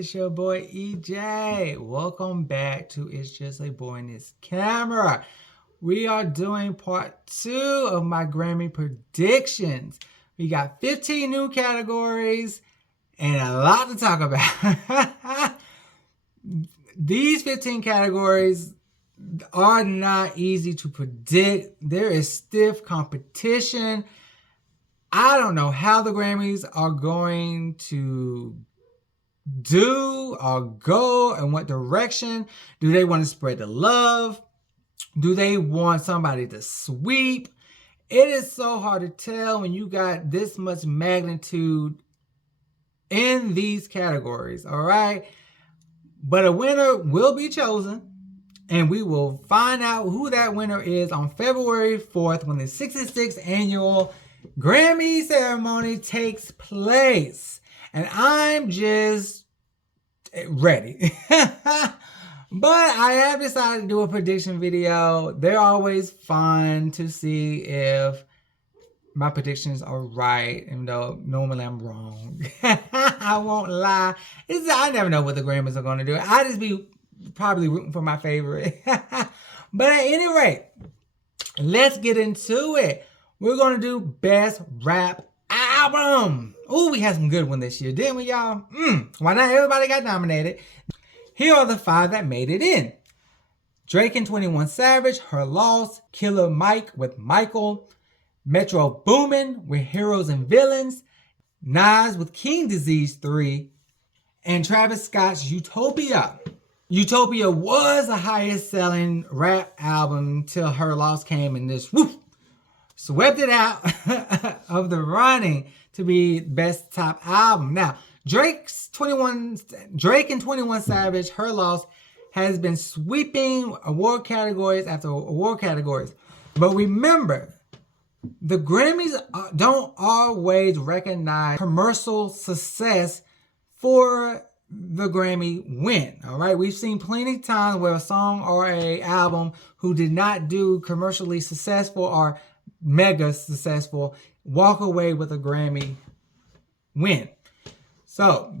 It's your boy EJ. Welcome back to It's Just a Boy in This Camera. We are doing part 2 of my Grammy predictions. We got 15 new categories and a lot to talk about. These 15 categories are not easy to predict. There is stiff competition. I don't know how the Grammys are going to do or go and what direction. Do they want to spread the love? Do they want somebody to sweep? It is so hard to tell when you got this much magnitude in these categories, all right? But a winner will be chosen, and we will find out who that winner is on February 4th when the 66th annual Grammy Ceremony takes place. And I'm just ready. But I have decided to do a prediction video. They're always fun to see if my predictions are right, even though normally I'm wrong. I won't lie. I never know what the Grammys are going to do. I just be probably rooting for my favorite. But at any rate, let's get into it. We're going to do Best Rap Album. Ooh, we had some good ones this year, didn't we, y'all? Why not everybody got nominated? Here are the 5 that made it in. Drake and 21 Savage, Her Loss. Killer Mike with Michael. Metro Boomin with Heroes and Villains. Nas with King Disease 3. And Travis Scott's Utopia. Utopia was the highest selling rap album till Her Loss came and this swept it out of the running to be best top album. Now, Drake and 21 Savage, Her Loss, has been sweeping award categories after award categories. But remember, the Grammys don't always recognize commercial success for the Grammy win. All right, we've seen plenty of times where a song or a album who did not do commercially successful or mega successful walk away with a Grammy win. So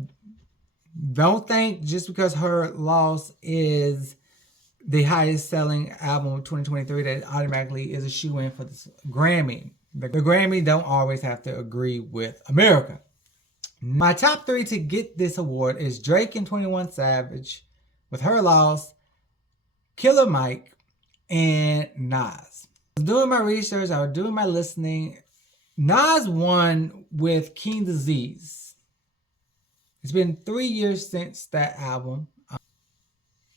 don't think just because Her Loss is the highest selling album of 2023 that it automatically is a shoe-in for this Grammy. The Grammy don't always have to agree with America. My top 3 to get this award is Drake and 21 Savage with Her Loss, Killer Mike, and Nas. I was doing my research, I was doing my listening. Nas won with King Disease. It's been 3 years since that album.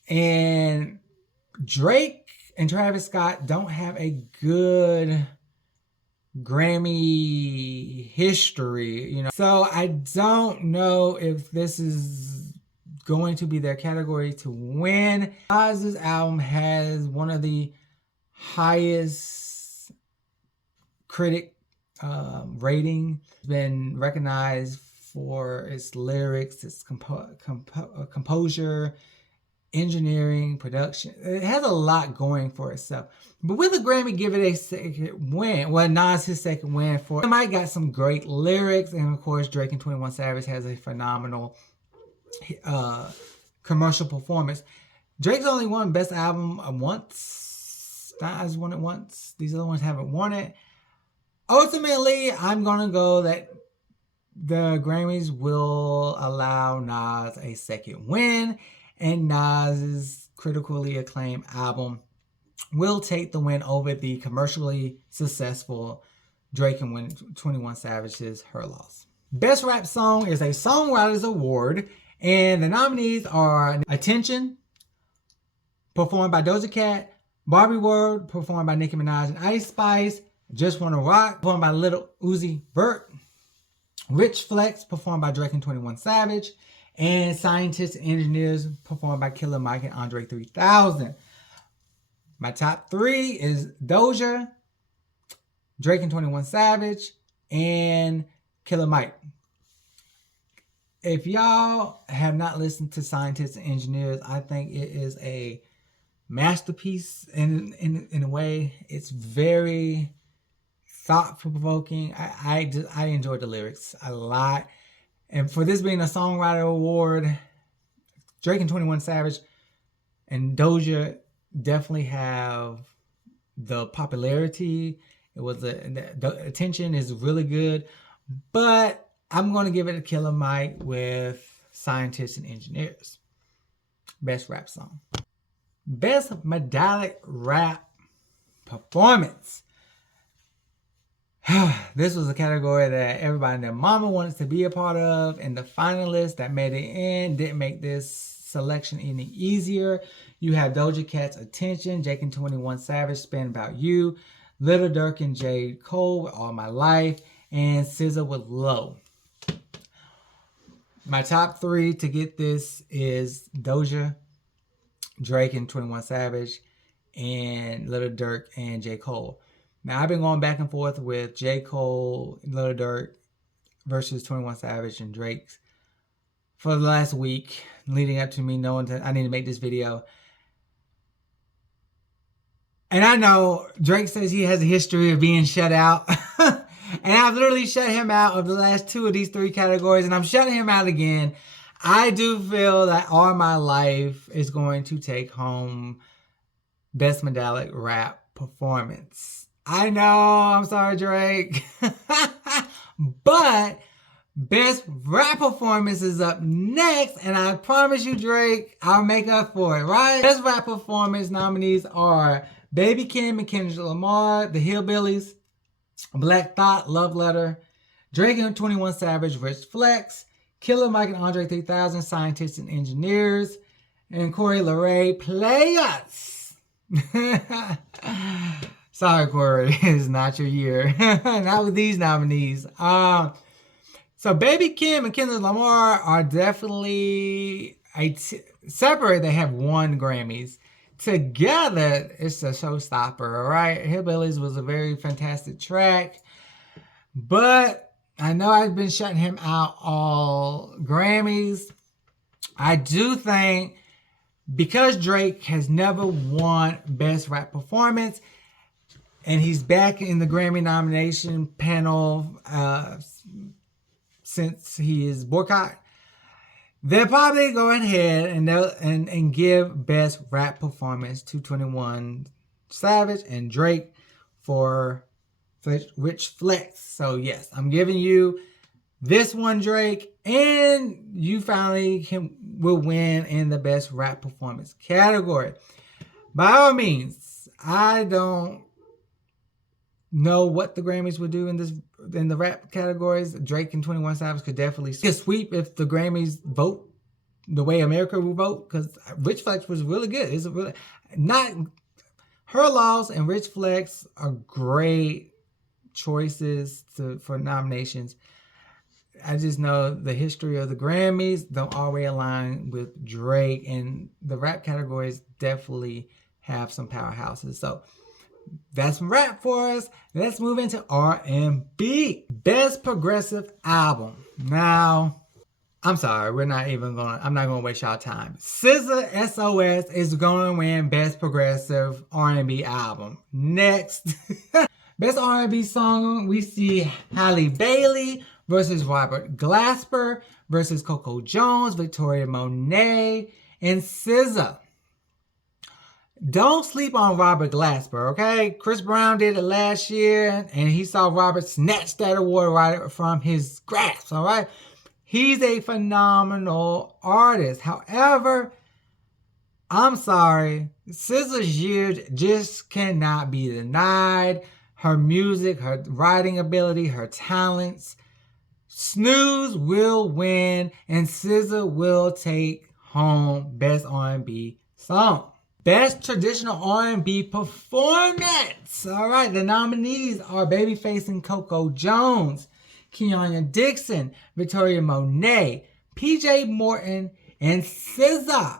And Drake and Travis Scott don't have a good Grammy history, you know. So I don't know if this is going to be their category to win. Nas's album has one of the highest critic rating. It's been recognized for its lyrics, its composure, engineering, production. It has a lot going for itself. But will the Grammy give it a second win? Well, Nas his second win for it. Mike got some great lyrics, and of course Drake and 21 Savage has a phenomenal commercial performance. Drake's only won Best Album once. Nas won it once. These other ones haven't won it. Ultimately, I'm gonna go that the Grammys will allow Nas a second win, and Nas's critically acclaimed album will take the win over the commercially successful Drake and 21 Savage's Her Loss. Best Rap Song is a Songwriters Award, and the nominees are Attention, performed by Doja Cat, Barbie World, performed by Nicki Minaj and Ice Spice, Just Wanna Rock, performed by Lil Uzi Vert, Rich Flex, performed by Drake and 21 Savage, and Scientists and Engineers, performed by Killer Mike and Andre 3000. My top 3 is Doja, Drake and 21 Savage, and Killer Mike. If y'all have not listened to Scientists and Engineers, I think it is a masterpiece in a way. It's very thought-provoking. I enjoyed the lyrics a lot. And for this being a songwriter award, Drake and 21 Savage and Doja definitely have the popularity. It was the attention is really good, but I'm going to give it a killer mic with Scientists and Engineers. Best rap song. Best melodic rap performance. This was a category that everybody and their mama wanted to be a part of, and the finalists that made it in didn't make this selection any easier. You have Doja Cat's Attention, Jake and 21 Savage, Spin About You, Lil Durk and J. Cole with All My Life, and SZA with Low. My top three to get this is Doja, Drake and 21 Savage, and Lil Durk and J. Cole. Now, I've been going back and forth with J. Cole, Lil Durk versus 21 Savage and Drake for the last week, leading up to me knowing that I need to make this video. And I know Drake says he has a history of being shut out. And I've literally shut him out of the last two of these three categories, and I'm shutting him out again. I do feel that All My Life is going to take home Best Melodic Rap Performance. I know, I'm sorry, Drake. But Best Rap Performance is up next, and I promise you, Drake, I'll make up for it, right? Best Rap Performance nominees are Baby Kim and Kendrick Lamar, The Hillbillies, Black Thought, Love Letter, Drake and 21 Savage, Rich Flex, Killer Mike and Andre 3000, Scientists and Engineers, and Corey LeRae, Players. Sorry, Corey, it's not your year. Not with these nominees. So Baby Kim and Kendrick Lamar are definitely separate. They have won Grammys. Together, it's a showstopper, all right? Hillbillies was a very fantastic track. But I know I've been shutting him out all Grammys. I do think because Drake has never won Best Rap Performance, and he's back in the Grammy nomination panel since he is boycott, they'll probably go ahead and give Best Rap Performance to 21 Savage and Drake for Rich Flex. So yes, I'm giving you this one, Drake, and you finally will win in the Best Rap Performance category. By all means, I don't know what the Grammys would do in the rap categories. Drake and 21 Savage could definitely sweep if the Grammys vote the way America will vote, because Rich Flex was really good. It's really not Her Loss and Rich Flex are great choices for nominations. I just know the history of the Grammys don't always align with Drake, and the rap categories definitely have some powerhouses. So that's rap for us. Let's move into R&B. Best Progressive Album. Now, I'm sorry, I'm not gonna waste y'all time. SZA SOS is gonna win Best Progressive R&B Album. Next. Best R&B Song, we see Halle Bailey versus Robert Glasper versus Coco Jones, Victoria Monet, and SZA. Don't sleep on Robert Glasper, okay? Chris Brown did it last year, and he saw Robert snatch that award right from his grasp, all right? He's a phenomenal artist. However, I'm sorry, SZA's year just cannot be denied. Her music, her writing ability, her talents. Snooze will win, and SZA will take home Best R&B Song. Best Traditional R&B Performance. All right, the nominees are Babyface and Coco Jones, Keanya Dixon, Victoria Monet, PJ Morton, and SZA.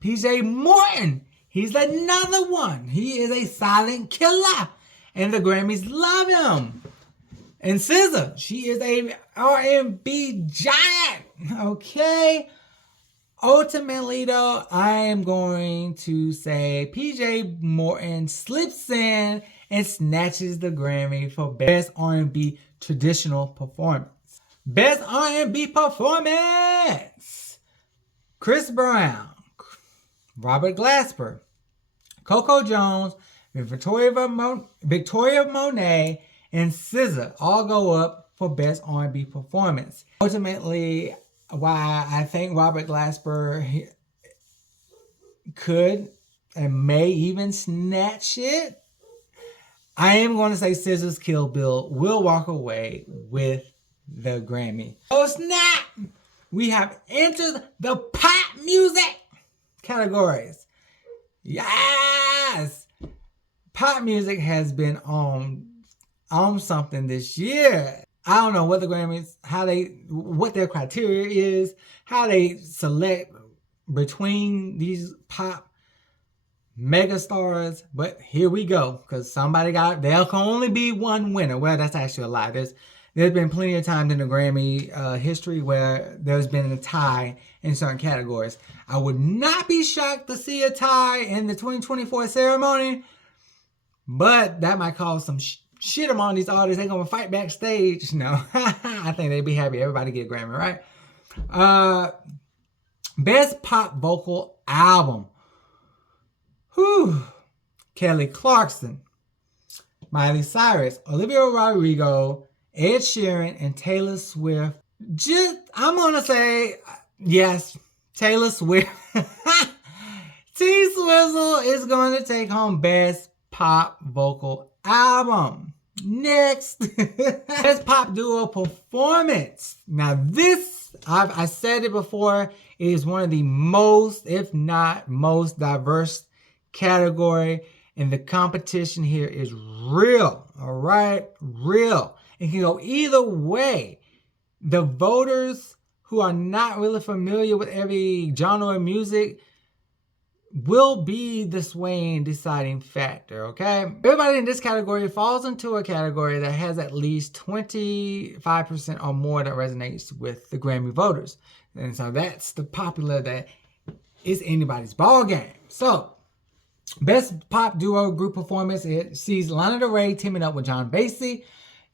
PJ Morton, he's another one. He is a silent killer, and the Grammys love him. And SZA, she is a R&B giant, okay? Ultimately, though, I am going to say PJ Morton slips in and snatches the Grammy for Best R&B Traditional Performance. Best R&B Performance. Chris Brown, Robert Glasper, Coco Jones, Victoria Monet, and SZA all go up for Best R&B Performance. Ultimately, why I think Robert Glasper could and may even snatch it, I am going to say SZA's Kill Bill will walk away with the Grammy. Oh snap! We have entered the pop music categories. Yes! Pop music has been on something this year. I don't know what the Grammys, what their criteria is, how they select between these pop megastars, but here we go, because there can only be one winner. Well, that's actually a lie. There's been plenty of times in the Grammy history where there's been a tie in certain categories. I would not be shocked to see a tie in the 2024 ceremony, but that might cause some shit among these artists. They're going to fight backstage. No, I think they'd be happy everybody get a Grammy, right? Best Pop Vocal Album. Whew. Kelly Clarkson, Miley Cyrus, Olivia Rodrigo, Ed Sheeran, and Taylor Swift. I'm going to say, yes, Taylor Swift. T-Swizzle is going to take home Best Pop Vocal Album. Next, Best Pop Duo Performance. Now this, I said it before, is one of the most, if not most, diverse category, and the competition here is real. All right, real. It can go either way. The voters who are not really familiar with every genre of music will be the swaying deciding factor, okay? Everybody in this category falls into a category that has at least 25% or more that resonates with the Grammy voters. And so that's the popular that is anybody's ball game. So, Best Pop Duo Group Performance, it sees Lana Del Rey teaming up with John Basie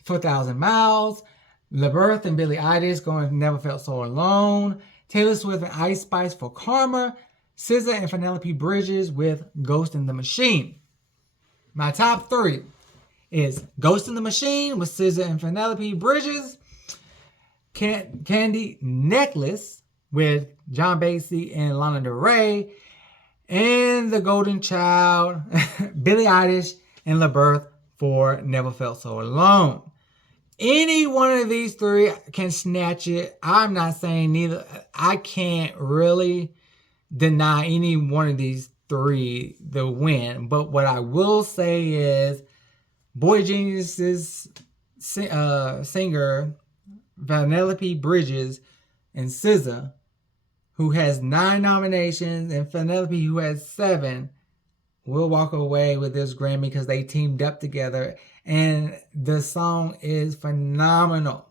for 1,000 Miles, LaBerth and Billie Eilish going Never Felt So Alone, Taylor Swift and Ice Spice for Karma, SZA and Penelope Bridges with Ghost in the Machine. My top three is Ghost in the Machine with SZA and Penelope Bridges, Candy Necklace with John Basie and Lana Del Rey, and The Golden Child, Billie Eilish and LaBerth for Never Felt So Alone. Any one of these three can snatch it. I'm not saying neither. I can't really deny any one of these three the win. But what I will say is Boy Genius's singer Penelope Bridges and SZA, who has 9 nominations, and Penelope, who has 7, will walk away with this Grammy because they teamed up together. And the song is phenomenal.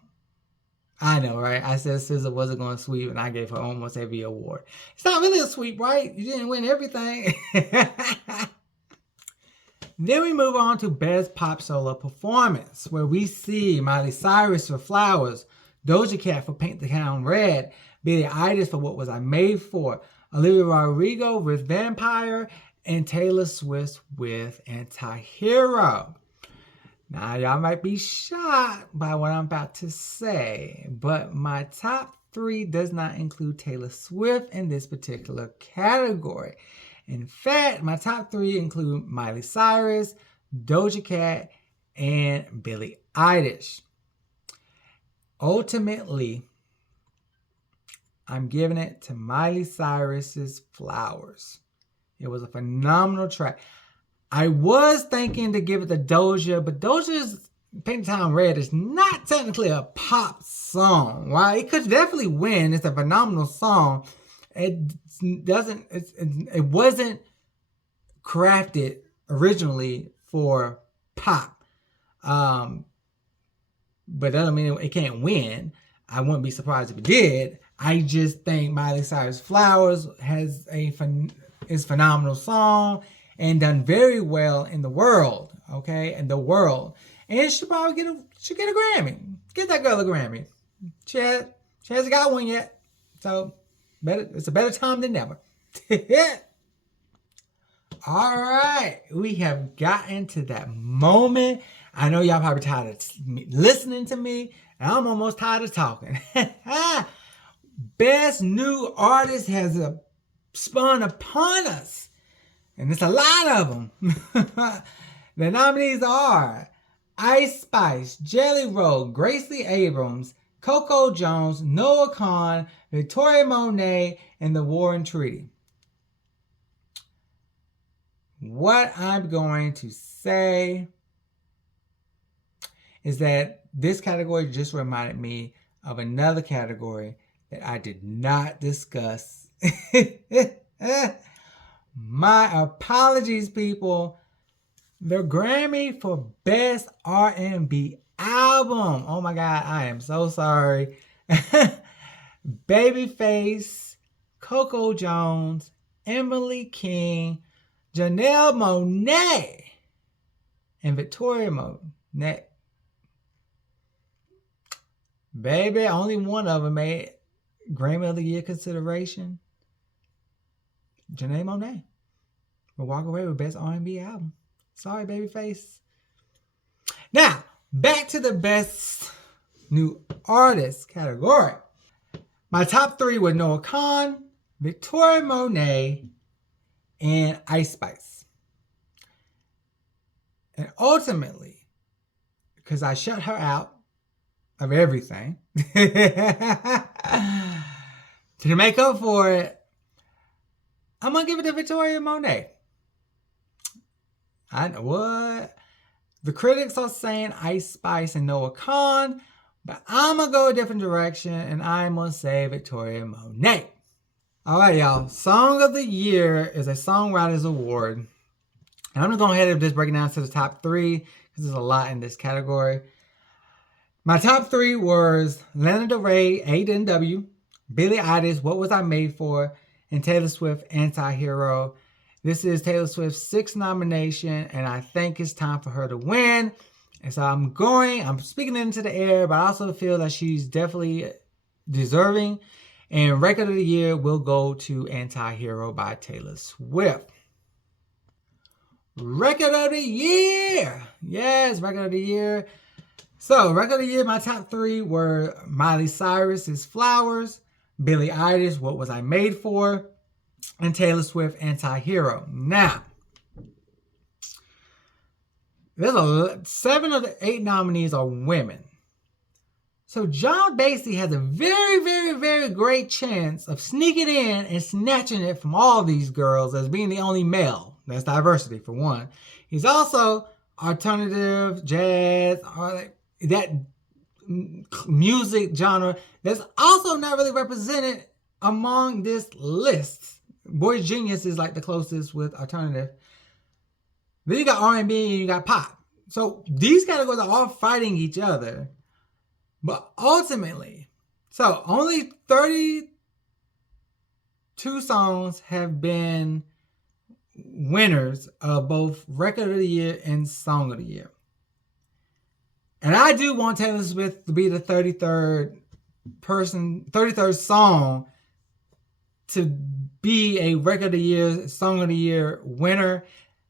I know, right? I said SZA wasn't going to sweep, and I gave her almost every award. It's not really a sweep, right? You didn't win everything. Then we move on to Best Pop Solo Performance, where we see Miley Cyrus for Flowers, Doja Cat for Paint the Town Red, Billie Eilish for What Was I Made For, Olivia Rodrigo with Vampire, and Taylor Swift with Anti-Hero. Now, y'all might be shocked by what I'm about to say, but my top 3 does not include Taylor Swift in this particular category. In fact, my top 3 include Miley Cyrus, Doja Cat, and Billie Eilish. Ultimately, I'm giving it to Miley Cyrus's Flowers. It was a phenomenal track. I was thinking to give it to Doja, but Doja's Paint the Town Red is not technically a pop song. While it could definitely win, it's a phenomenal song. It wasn't crafted originally for pop. But that doesn't mean it can't win. I wouldn't be surprised if it did. I just think Miley Cyrus Flowers is a phenomenal song and done very well in the world, okay? In the world. And she probably get a Grammy. Get that girl a Grammy. She hasn't got one yet. So, It's a better time than never. All right, we have gotten to that moment. I know y'all probably tired of listening to me, and I'm almost tired of talking. Best New Artist has spun upon us, and it's a lot of them. The nominees are Ice Spice, Jelly Roll, Grace Lee Abrams, Coco Jones, Noah Kahan, Victoria Monet, and The War and Treaty. What I'm going to say is that this category just reminded me of another category that I did not discuss. My apologies, people. The Grammy for Best R&B Album. Oh my God, I am so sorry. Babyface, Coco Jones, Emily King, Janelle Monáe, and Victoria Monet. Baby, only one of them made Grammy of the Year consideration. Janelle Monáe will walk away with Best R&B Album. Sorry, Babyface. Now, back to the Best New Artist category. My top three were Noah Kahan, Victoria Monet, and Ice Spice. And ultimately, because I shut her out of everything, to make up for it, I'm going to give it to Victoria Monet. I know what? The critics are saying Ice Spice and Noah Kahan, but I'm going to go a different direction, and I'm going to say Victoria Monet. All right, y'all. Song of the Year is a Songwriters Award. And I'm going to go ahead and just break it down to the top three, because there's a lot in this category. My top three was Lana Del Rey, A&W, Billie Eilish, What Was I Made For, and Taylor Swift, Anti-Hero. This is Taylor Swift's 6th nomination, and I think it's time for her to win. And so I'm speaking it into the air, but I also feel that she's definitely deserving. And Record of the Year will go to Anti-Hero by Taylor Swift. Record of the Year! Yes, Record of the Year. So, Record of the Year, my top three were Miley Cyrus's Flowers, Billie Eilish, What Was I Made For, and Taylor Swift, Anti-Hero. Now, there's 7 of the 8 nominees are women. So John Basie has a very, very, very great chance of sneaking in and snatching it from all these girls as being the only male. That's diversity, for one. He's also alternative, jazz, that music genre that's also not really represented among this list. Boy Genius is like the closest with alternative. Then you got R&B and you got pop. So these categories are all fighting each other. But ultimately, so only 32 songs have been winners of both Record of the Year and Song of the Year. And I do want Taylor Swift to be the 33rd song to be a Record of the Year, Song of the Year winner.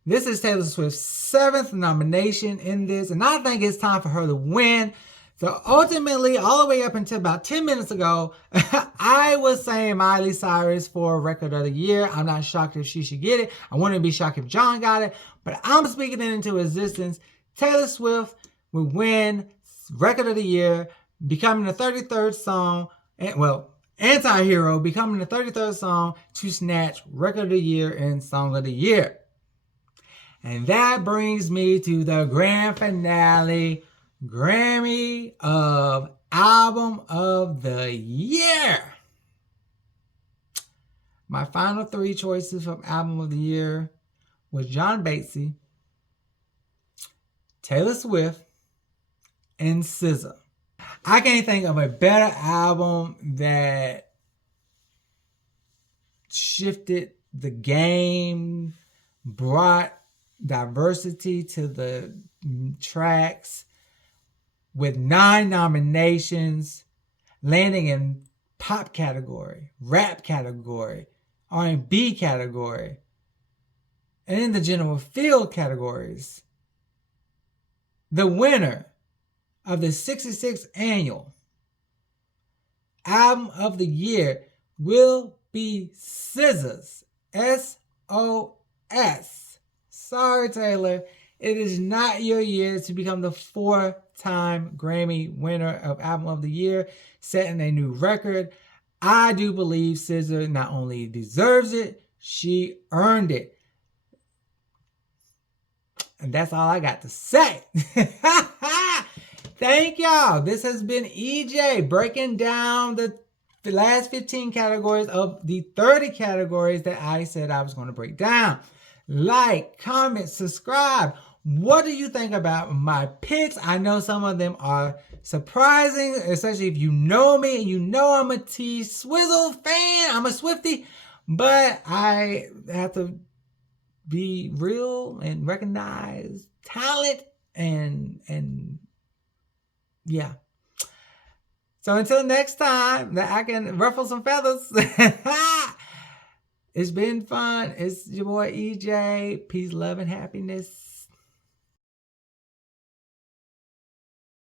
This is Taylor Swift's 7th nomination in this, and I think it's time for her to win. So ultimately, all the way up until about 10 minutes ago, I was saying Miley Cyrus for Record of the Year. I'm not shocked if she should get it. I wouldn't be shocked if John got it. But I'm speaking it into existence. Taylor Swift will win Record of the Year, becoming the 33rd song, Anti-Hero, becoming the 33rd song to snatch Record of the Year and Song of the Year. And that brings me to the grand finale, Grammy of Album of the Year. My final 3 choices for Album of the Year was John Basie, Taylor Swift, and SZA. I can't think of a better album that shifted the game, brought diversity to the tracks, with 9 nominations, landing in pop category, rap category, R&B category, and in the general field categories, the winner of the 66th annual Album of the Year will be SZA's, S-O-S. Sorry, Taylor. It is not your year to become the 4-time Grammy winner of Album of the Year, setting a new record. I do believe SZA not only deserves it, she earned it. And that's all I got to say. Thank y'all. This has been EJ breaking down the last 15 categories of the 30 categories that I said I was going to break down. Like, comment, subscribe. What do you think about my picks? I know some of them are surprising, especially if you know me and you know I'm a T-Swizzle fan. I'm a Swiftie, but I have to be real and recognize talent and yeah. So until next time that I can ruffle some feathers. It's been fun. It's your boy EJ. Peace, love, and happiness.